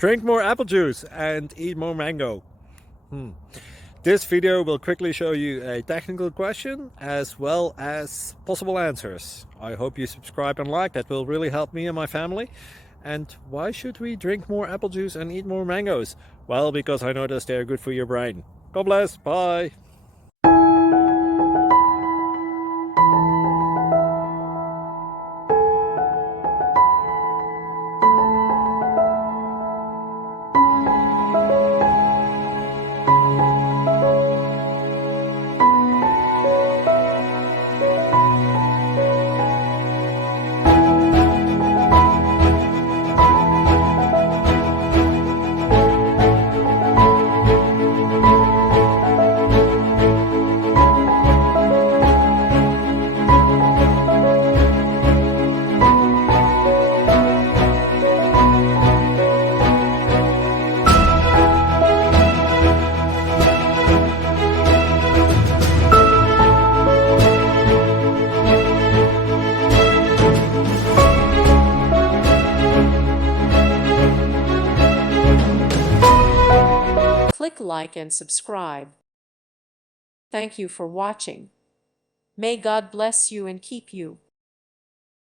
Drink more apple juice and eat more mango. This video will quickly show you a technical question as well as possible answers. I hope you subscribe and like, that will really help me and my family. And why should we drink more apple juice and eat more mangoes? Well, because I noticed they're good for your brain. God bless, bye! Click like and subscribe. Thank you for watching. May God bless you and keep you.